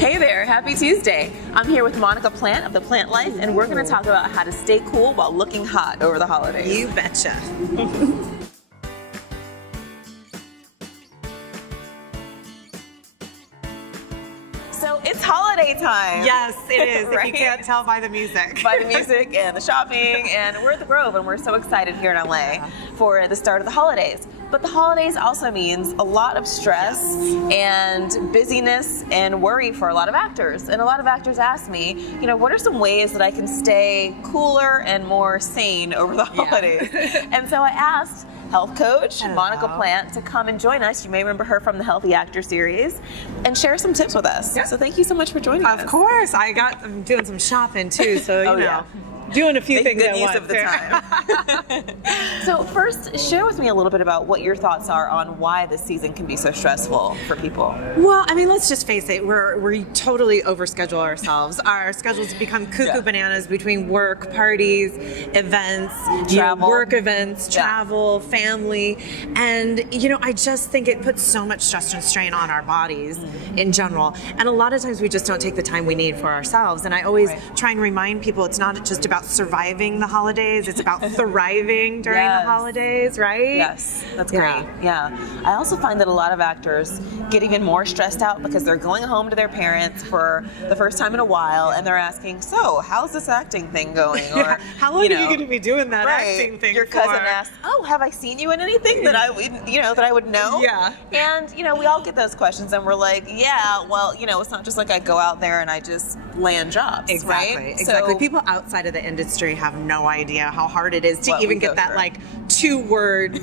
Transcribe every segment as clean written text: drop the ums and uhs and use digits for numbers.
Hey there, happy Tuesday. I'm here with Moniqua Plante of the Plant Life, and we're going to talk about how to stay cool while looking hot over the holidays. You betcha. So it's holiday time. Yes, it is. Right? If you can't tell by the music. By the music and the shopping, and we're at the Grove, and we're so excited here in LA for the start of the holidays. But the holidays also means a lot of stress and busyness and worry for a lot of actors. And a lot of actors ask me, what are some ways that I can stay cooler and more sane over the holidays? And so I asked health coach Moniqua Plante to come and join us. You may remember her from the Healthy Actor series, and share some tips with us. So thank you so much for joining us. Of course. I'm doing some shopping too, so you know. Doing a few things good at use once. of the time. So first, share with me a little bit about what your thoughts are on why this season can be so stressful for people. Well, I mean, let's just face it. We totally overschedule ourselves. Our schedules become cuckoo bananas between work, parties, events, travel, work events, travel, family, and I just think it puts so much stress and strain on our bodies in general. And a lot of times we just don't take the time we need for ourselves. And I always try and remind people it's not just about surviving the holidays, it's about thriving during the holidays, right? Yes, that's great. Yeah. I also find that a lot of actors get even more stressed out because they're going home to their parents for the first time in a while, and they're asking, so how's this acting thing going? Or how long are you going to be doing that acting thing Your cousin asks, oh, have I seen you in anything that I would know? Yeah. And we all get those questions, and we're like, yeah, well, it's not just like I go out there and I just land jobs, right? Exactly. So, people outside of the industry have no idea how hard it is to even get that two-word,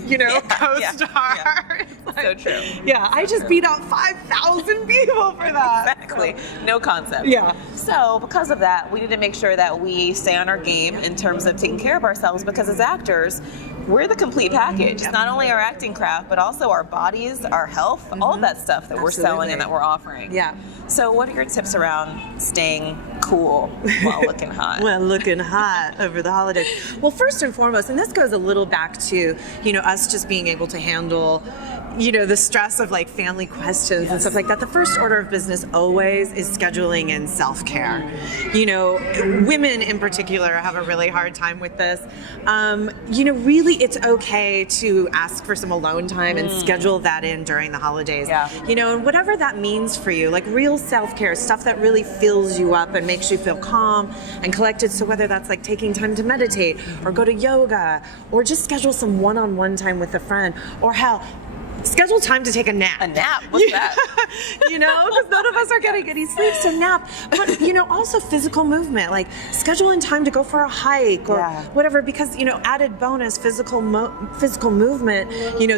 co-star. Yeah. So true. Yeah, I just beat out 5,000 people for that. Exactly. No concept. Yeah. So because of that, we need to make sure that we stay on our game in terms of taking care of ourselves, because as actors, we're the complete package. It's not only our acting craft, but also our bodies, our health, all of that stuff that we're selling and that we're offering. Yeah. So what are your tips around staying cool while looking hot? Well, looking hot over the holidays. Well, first and foremost, and this goes a little back to, us just being able to handle the stress of family questions and stuff like that. The first order of business always is scheduling and self-care. Women in particular have a really hard time with this. Really it's okay to ask for some alone time and schedule that in during the holidays. Yeah. And whatever that means for you, real self-care, stuff that really fills you up and makes you feel calm and collected. So whether that's taking time to meditate or go to yoga or just schedule some one-on-one time with a friend, or hell, schedule time to take a nap. A nap? What's that? Because none of us are getting any sleep, so nap. But, also physical movement, scheduling time to go for a hike or whatever, because, added bonus, physical movement,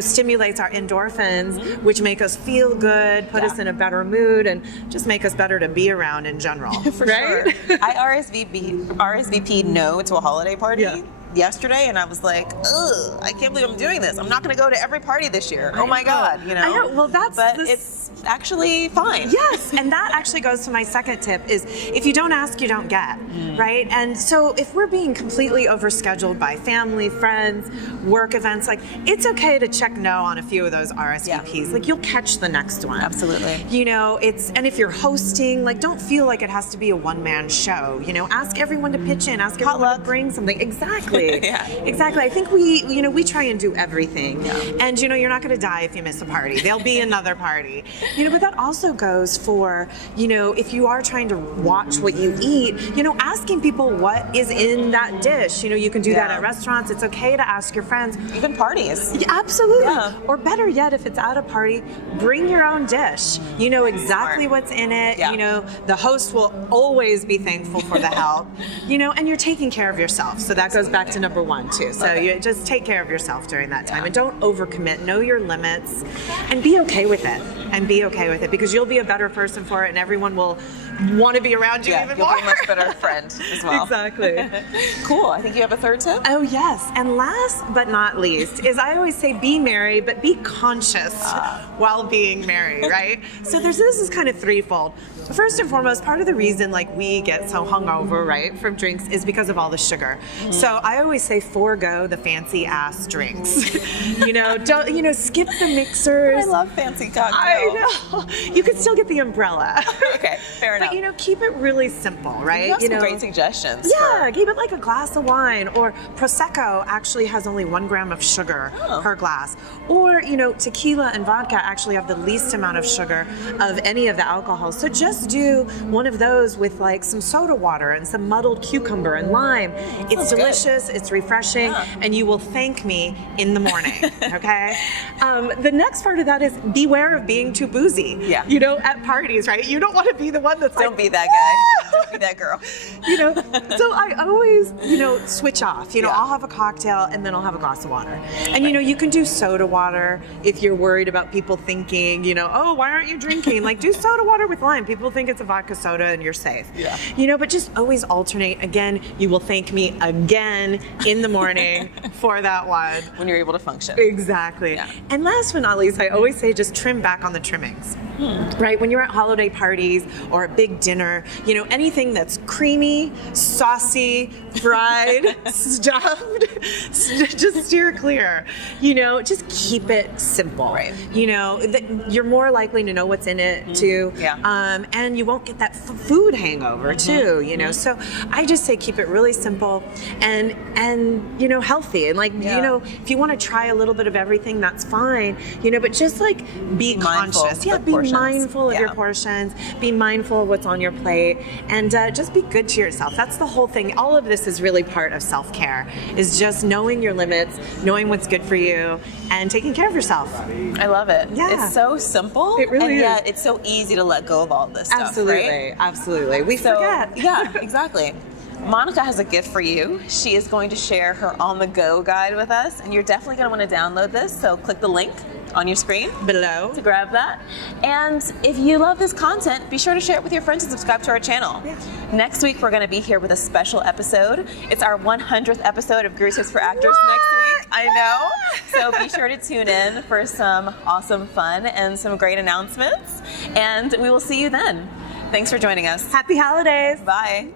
stimulates our endorphins, which make us feel good, put us in a better mood, and just make us better to be around in general. For sure. I RSVP'd no to a holiday party. Yesterday, and I was like, ugh, I can't believe I'm doing this. I'm not going to go to every party this year. Oh my God, I know. Well, it's actually fine. Yes, and that actually goes to my second tip is if you don't ask, you don't get, right? And so if we're being completely overscheduled by family, friends, work events, it's okay to check no on a few of those RSVPs. You'll catch the next one. Absolutely. And if you're hosting, don't feel like it has to be a one-man show. Ask everyone to pitch in, ask everyone to bring something. Exactly. Exactly. I think we try and do everything. And you're not going to die if you miss a party. There'll be another party. But that also goes for, if you are trying to watch what you eat, asking people what is in that dish. You can do that at restaurants. It's okay to ask your friends. Even parties. Yeah, absolutely. Yeah. Or better yet, if it's at a party, bring your own dish. You know exactly what's in it. Yeah. The host will always be thankful for the help. And you're taking care of yourself. So that goes back to number one too. So you just take care of yourself during that time and don't overcommit. Know your limits and be okay with it. Because you'll be a better person for it, and everyone will want to be around you even more. You'll be a much better friend as well. Exactly. Cool. I think you have a third tip? Oh, yes. And last but not least is I always say be merry, but be conscious while being merry, right? So this is kind of threefold. First and foremost, part of the reason we get so hungover, right, from drinks is because of all the sugar. So I always say forego the fancy ass drinks. Don't skip the mixers. I love fancy cocktails. I know. You could still get the umbrella. Okay, fair enough. But keep it really simple, right? You have some great suggestions. Yeah, keep it like a glass of wine, or Prosecco actually has only 1 gram of sugar per glass. Or, tequila and vodka actually have the least amount of sugar of any of the alcohols. So just do one of those with like some soda water and some muddled cucumber and lime. It's delicious, it's refreshing, and you will thank me in the morning, okay? The next part of that is beware of being too boozy. Yeah. At parties, right? You don't want to be the one that's Don't be that guy. Don't be that girl. So I always, switch off. I'll have a cocktail and then I'll have a glass of water. And you can do soda water if you're worried about people thinking, oh, why aren't you drinking? Like, do soda water with lime. People think it's a vodka soda and you're safe. Yeah. But just always alternate. Again, you will thank me again in the morning for that one. When you're able to function. Exactly. Yeah. And last but not least, I always say just trim back on the trimmings. Right? When you're at holiday parties or a big dinner, anything that's creamy, saucy, fried, stuffed, just steer clear. Just keep it simple. Right. You're more likely to know what's in it too. Yeah. And you won't get that food hangover too, So I just say keep it really simple and healthy. And if you want to try a little bit of everything, that's fine. But just like be conscious. Yeah, be mindful of your portions. Be mindful of what's on your plate, and just be good to yourself. That's the whole thing. All of this is really part of self-care. Is just knowing your limits, knowing what's good for you, and taking care of yourself. I love it. Yeah. It's so simple. It really and is. yet it's so easy to let go of all this stuff. Absolutely. Right? Absolutely. We forget. Yeah, exactly. Monica has a gift for you. She is going to share her on-the-go guide with us, and you're definitely going to want to download this, so click the link on your screen Below. to grab that. And if you love this content, be sure to share it with your friends and subscribe to our channel. Yeah. Next week, we're going to be here with a special episode. It's our 100th episode of Guru Tips for Actors next week. I know. So be sure to tune in for some awesome fun and some great announcements. And we will see you then. Thanks for joining us. Happy holidays. Bye.